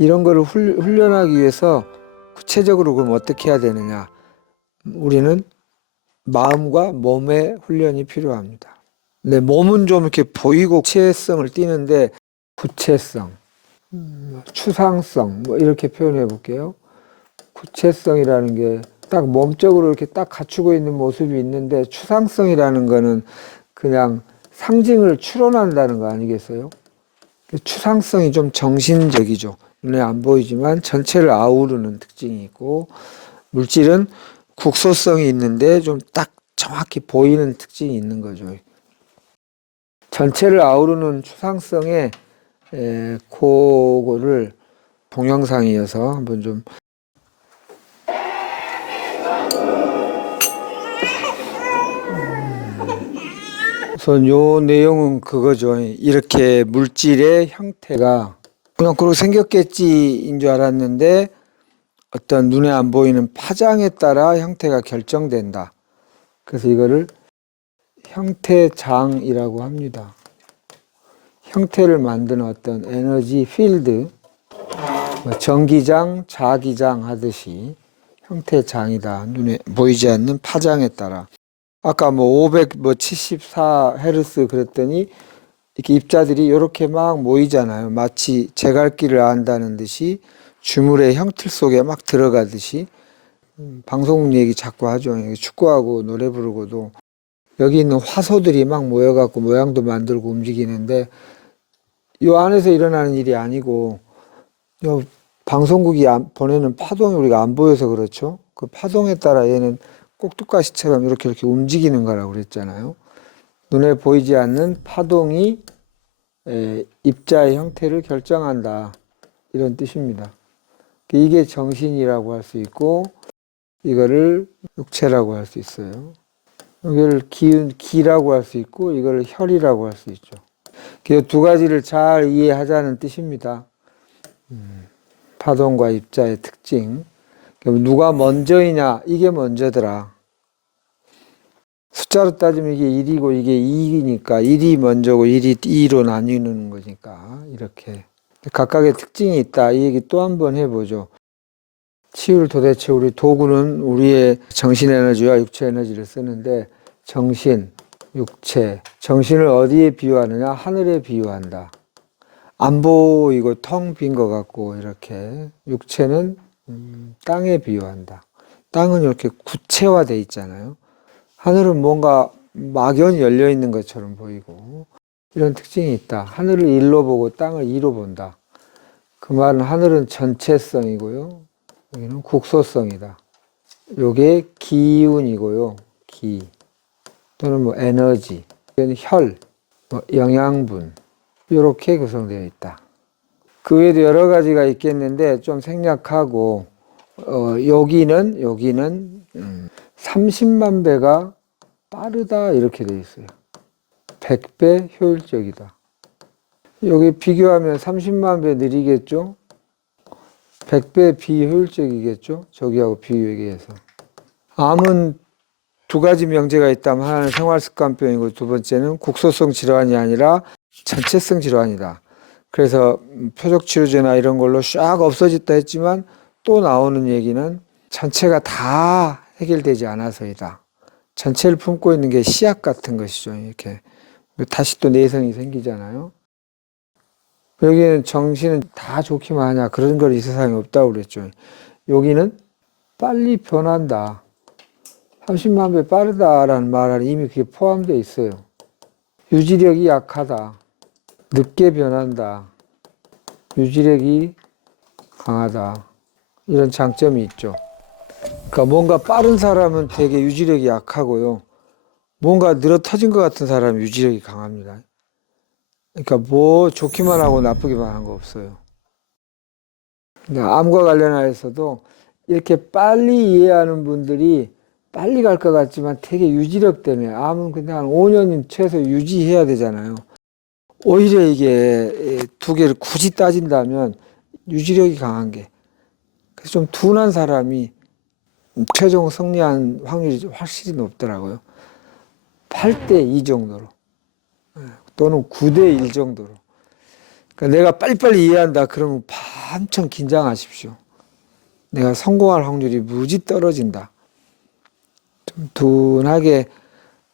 이런 거를 훈련하기 위해서 구체적으로 그럼 어떻게 해야 되느냐? 우리는 마음과 몸의 훈련이 필요합니다. 네, 몸은 좀 이렇게 보이고 구체성을 띠는데 구체성, 추상성 뭐 이렇게 표현해 볼게요. 구체성이라는 게 딱 몸적으로 이렇게 딱 갖추고 있는 모습이 있는데 추상성이라는 거는 그냥 상징을 추론한다는 거 아니겠어요? 추상성이 좀 정신적이죠. 눈에 안 보이지만 전체를 아우르는 특징이 있고 물질은 국소성이 있는데 좀 딱 정확히 보이는 특징이 있는 거죠. 전체를 아우르는 추상성에 그거를 동영상이어서 한번 좀 우선 요 내용은 그거죠. 이렇게 물질의 형태가 그냥 그렇게 생겼겠지인 줄 알았는데 어떤 눈에 안 보이는 파장에 따라 형태가 결정된다. 그래서 이거를 형태장이라고 합니다. 형태를 만드는 어떤 에너지 필드, 전기장, 자기장 하듯이 형태장이다. 눈에 보이지 않는 파장에 따라. 아까 뭐 574헤르츠 그랬더니 이렇게 입자들이 이렇게 막 모이잖아요. 마치 제갈길을 안다는 듯이 주물의 형틀 속에 막 들어가듯이 방송국 얘기 자꾸 하죠. 축구하고 노래 부르고도 여기 있는 화소들이 막 모여갖고 모양도 만들고 움직이는데 이 안에서 일어나는 일이 아니고 요 방송국이 보내는 파동이 우리가 안 보여서 그렇죠. 그 파동에 따라 얘는 꼭두가시처럼 이렇게 움직이는 거라고 그랬잖아요. 눈에 보이지 않는 파동이 입자의 형태를 결정한다. 이런 뜻입니다. 이게 정신이라고 할 수 있고 이거를 육체라고 할 수 있어요. 이걸 기라고 할 수 있고 이걸 혈이라고 할 수 있죠. 그 두 가지를 잘 이해하자는 뜻입니다. 파동과 입자의 특징. 누가 먼저이냐? 이게 먼저더라. 숫자로 따지면 이게 1이고 이게 2이니까 1이 먼저고 1이 2로 나뉘는 거니까 이렇게 각각의 특징이 있다. 이 얘기 또 한 번 해보죠. 치유를 도대체 우리 도구는 우리의 정신 에너지와 육체 에너지를 쓰는데 정신, 육체, 정신을 어디에 비유하느냐? 하늘에 비유한다. 안 보이고 텅 빈 것 같고 이렇게 육체는 땅에 비유한다. 땅은 이렇게 구체화돼 있잖아요. 하늘은 뭔가 막연히 열려 있는 것처럼 보이고 이런 특징이 있다. 하늘을 일로 보고 땅을 이로 본다. 그 말은 하늘은 전체성이고요. 여기는 국소성이다. 요게 기운이고요. 기 또는 뭐 에너지, 이건 혈, 뭐 영양분 이렇게 구성되어 있다. 그 외에도 여러 가지가 있겠는데 좀 생략하고 여기는 30만 배가 빠르다 이렇게 되어 있어요. 100배 효율적이다. 여기 비교하면 30만 배 느리겠죠? 100배 비효율적이겠죠? 저기하고 비교해서. 암은 두 가지 명제가 있다면 하나는 생활습관병이고 두 번째는 국소성 질환이 아니라 전체성 질환이다. 그래서 표적치료제나 이런 걸로 쫙 없어졌다 했지만 또 나오는 얘기는 전체가 다 해결되지 않아서이다. 전체를 품고 있는 게 씨앗 같은 것이죠. 이렇게 다시 또 내성이 생기잖아요. 여기는 정신은 다 좋기만 하냐 그런 걸 이 세상에 없다고 그랬죠. 여기는 빨리 변한다. 30만 배 빠르다라는 말 안에 이미 그게 포함되어 있어요. 유지력이 약하다. 늦게 변한다. 유지력이 강하다. 이런 장점이 있죠. 그러니까 뭔가 빠른 사람은 되게 유지력이 약하고요. 뭔가 늘어 터진 것 같은 사람은 유지력이 강합니다. 그러니까 뭐 좋기만 하고 나쁘기만 한 거 없어요. 그러니까 암과 관련하여서도 이렇게 빨리 이해하는 분들이 빨리 갈 것 같지만 되게 유지력 때문에 암은 근데 한 5년 최소 유지해야 되잖아요. 오히려 이게 두 개를 굳이 따진다면 유지력이 강한 게 그래서 좀 둔한 사람이 최종 승리한 확률이 확실히 높더라고요. 8대 2 정도로 또는 9대 1 정도로. 그러니까 내가 빨리빨리 이해한다. 그러면 엄청 긴장하십시오. 내가 성공할 확률이 무지 떨어진다. 좀 둔하게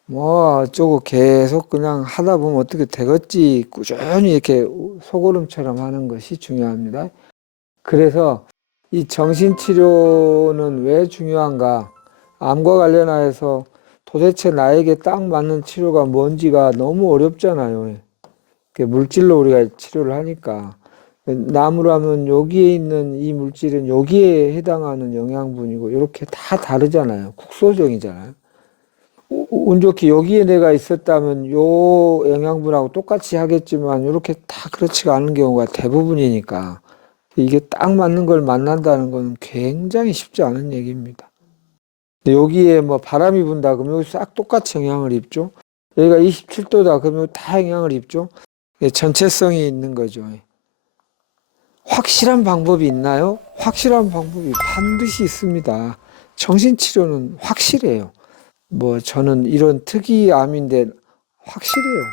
뭐 어쩌고 계속 그냥 하다 보면 어떻게 되겠지. 꾸준히 이렇게 소고름처럼 하는 것이 중요합니다. 그래서 이 정신치료는 왜 중요한가? 암과 관련하여서 도대체 나에게 딱 맞는 치료가 뭔지가 너무 어렵잖아요. 물질로 우리가 치료를 하니까. 나무로 하면 여기에 있는 이 물질은 여기에 해당하는 영양분이고 이렇게 다 다르잖아요. 국소적이잖아요. 운 좋게 여기에 내가 있었다면 요 영양분하고 똑같이 하겠지만 이렇게 다 그렇지가 않은 경우가 대부분이니까 이게 딱 맞는 걸 만난다는 건 굉장히 쉽지 않은 얘기입니다. 근데 여기에 뭐 바람이 분다 그러면 여기 싹 똑같이 영향을 입죠. 여기가 27도다 그러면 다 영향을 입죠. 전체성이 있는 거죠. 확실한 방법이 있나요? 확실한 방법이 반드시 있습니다. 정신치료는 확실해요. 뭐 저는 이런 특이암인데 확실해요.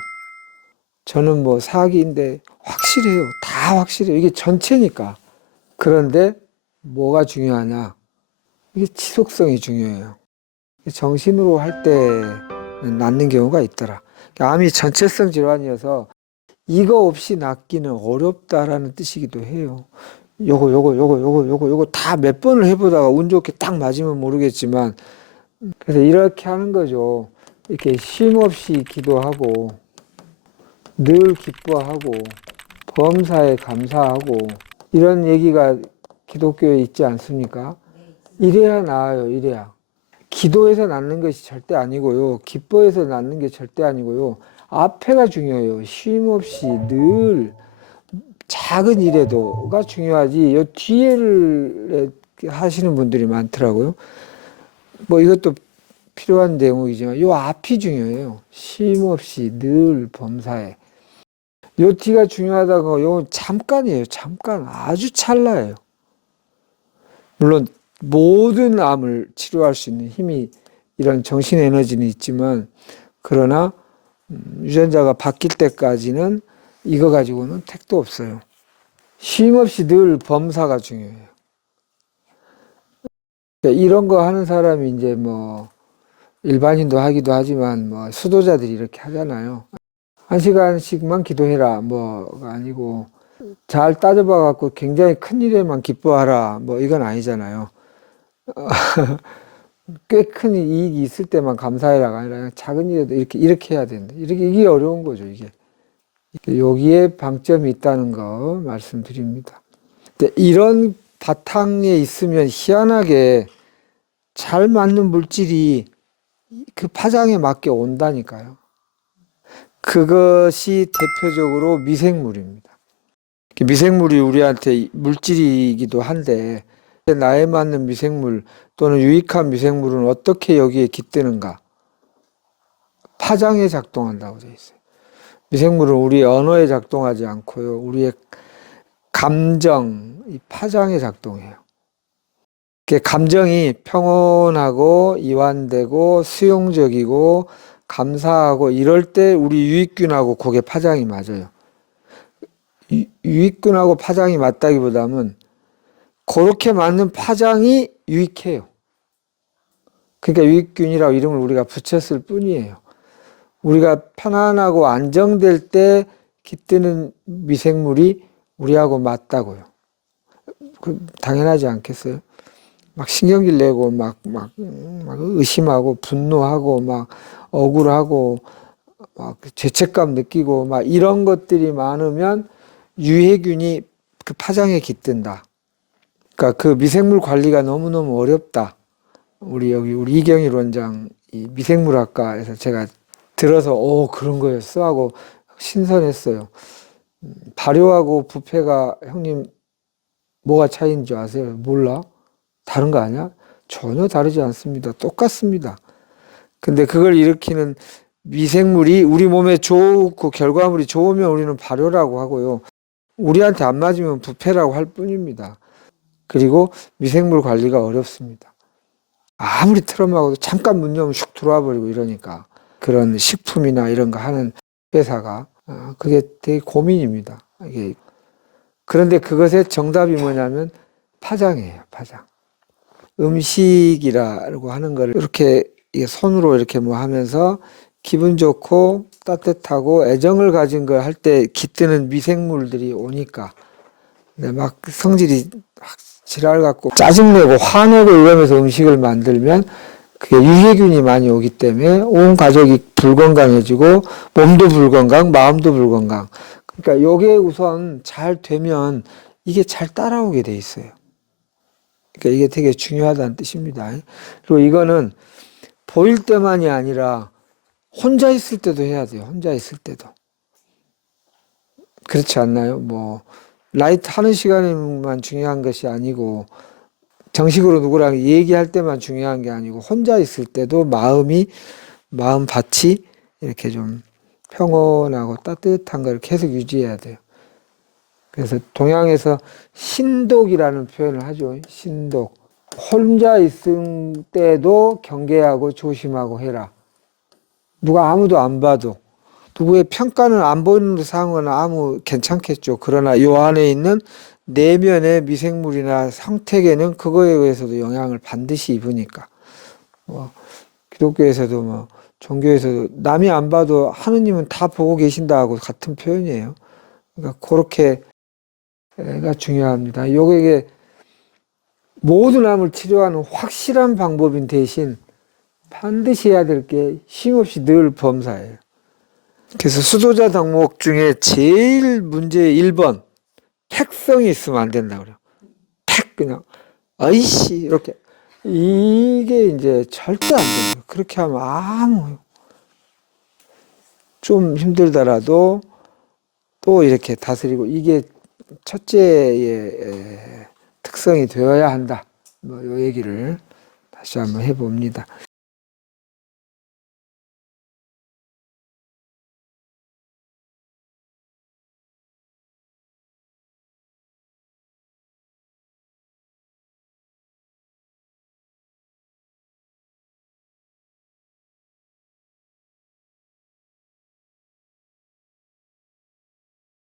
저는 뭐 사기인데 확실해요. 다 확실해요. 이게 전체니까. 그런데 뭐가 중요하냐? 이게 지속성이 중요해요. 정신으로 할 때는 낫는 경우가 있더라. 암이 전체성 질환이어서 이거 없이 낫기는 어렵다라는 뜻이기도 해요. 요거 다 몇 번을 해보다가 운 좋게 딱 맞으면 모르겠지만 그래서 이렇게 하는 거죠. 이렇게 쉼 없이 기도하고 늘 기뻐하고 범사에 감사하고 이런 얘기가 기독교에 있지 않습니까? 이래야 나아요. 이래야. 기도해서 낫는 것이 절대 아니고요. 기뻐해서 낫는 게 절대 아니고요. 앞에가 중요해요. 쉼 없이 늘 작은 일에도가 중요하지. 요 뒤에를 하시는 분들이 많더라고요. 뭐 이것도 필요한 대목이지만 요 앞이 중요해요. 쉼 없이 늘 범사에. 요 뒤가 중요하다고 요 잠깐이에요. 잠깐 아주 찰나예요. 물론 모든 암을 치료할 수 있는 힘이 이런 정신 에너지는 있지만 그러나 유전자가 바뀔 때까지는 이거 가지고는 택도 없어요. 쉼 없이 늘 범사가 중요해요. 이런 거 하는 사람이 이제 뭐 일반인도 하기도 하지만 뭐 수도자들이 이렇게 하잖아요. 1시간씩만 기도해라 뭐가 아니고 잘 따져봐 갖고 굉장히 큰 일에만 기뻐하라 뭐 이건 아니잖아요. 꽤 큰 이익이 있을 때만 감사해라가 아니라 작은 일에도 이렇게 해야 된다. 이게 어려운 거죠, 이게. 여기에 방점이 있다는 거 말씀드립니다. 이런 바탕에 있으면 희한하게 잘 맞는 물질이 그 파장에 맞게 온다니까요. 그것이 대표적으로 미생물입니다. 미생물이 우리한테 물질이기도 한데 나에 맞는 미생물 또는 유익한 미생물은 어떻게 여기에 깃드는가? 파장에 작동한다고 되어 있어요. 미생물은 우리 언어에 작동하지 않고요. 우리의 감정, 이 파장에 작동해요. 감정이 평온하고 이완되고 수용적이고 감사하고 이럴 때 우리 유익균하고 그게 파장이 맞아요. 유익균하고 파장이 맞다기보다는 그렇게 맞는 파장이 유익해요. 그러니까 유익균이라고 이름을 우리가 붙였을 뿐이에요. 우리가 편안하고 안정될 때 깃드는 미생물이 우리하고 맞다고요. 당연하지 않겠어요? 막 신경질 내고 막 의심하고 분노하고 막 억울하고 막 죄책감 느끼고 막 이런 것들이 많으면 유해균이 그 파장에 깃든다. 그러니까 그 미생물 관리가 너무너무 어렵다. 우리 이경일 원장 이 미생물학과에서 제가 들어서 그런 거였어 하고 신선했어요. 발효하고 부패가 형님 뭐가 차이인 줄 아세요? 몰라? 다른 거 아니야? 전혀 다르지 않습니다. 똑같습니다. 근데 그걸 일으키는 미생물이 우리 몸에 좋고 결과물이 좋으면 우리는 발효라고 하고요. 우리한테 안 맞으면 부패라고 할 뿐입니다. 그리고 미생물 관리가 어렵습니다. 아무리 트럼하고도 잠깐 문 열면 슉 들어와 버리고 이러니까 그런 식품이나 이런 거 하는 회사가 그게 되게 고민입니다. 이게 그런데 그것의 정답이 뭐냐면 파장이에요, 파장. 음식이라고 하는 걸 이렇게 손으로 이렇게 뭐 하면서 기분 좋고 따뜻하고 애정을 가진 걸 할 때 깃드는 미생물들이 오니까 근데 막 성질이 막 지랄 같고 짜증내고 화내고 이러면서 음식을 만들면 그게 유해균이 많이 오기 때문에 온 가족이 불건강해지고 몸도 불건강, 마음도 불건강. 그러니까 요게 우선 잘 되면 이게 잘 따라오게 돼 있어요. 그러니까 이게 되게 중요하다는 뜻입니다. 그리고 이거는 보일 때만이 아니라 혼자 있을 때도 해야 돼요. 혼자 있을 때도. 그렇지 않나요? 뭐 라이트 하는 시간에만 중요한 것이 아니고 정식으로 누구랑 얘기할 때만 중요한 게 아니고 혼자 있을 때도 마음밭이 이렇게 좀 평온하고 따뜻한 걸 계속 유지해야 돼요. 그래서 동양에서 신독이라는 표현을 하죠. 신독. 혼자 있을 때도 경계하고 조심하고 해라. 누가 아무도 안 봐도 누구의 평가는 안 보이는 상황은 아무 괜찮겠죠. 그러나 요 안에 있는 내면의 미생물이나 생태계는 그거에 의해서도 영향을 반드시 입으니까. 뭐 기독교에서도 뭐 종교에서도 남이 안 봐도 하느님은 다 보고 계신다고 같은 표현이에요. 그러니까 그렇게가 중요합니다. 요게 모든 암을 치료하는 확실한 방법인 대신 반드시 해야 될 게 쉼없이 늘 범사예요. 그래서 수도자 덕목 중에 제일 문제 1번 택성이 있으면 안 된다 그래요. 택 그냥 아이씨 이렇게 이게 이제 절대 안 돼요. 그렇게 하면 아무 좀 힘들더라도 또 이렇게 다스리고 이게 첫째의 특성이 되어야 한다. 뭐 요 얘기를 다시 한번 해봅니다.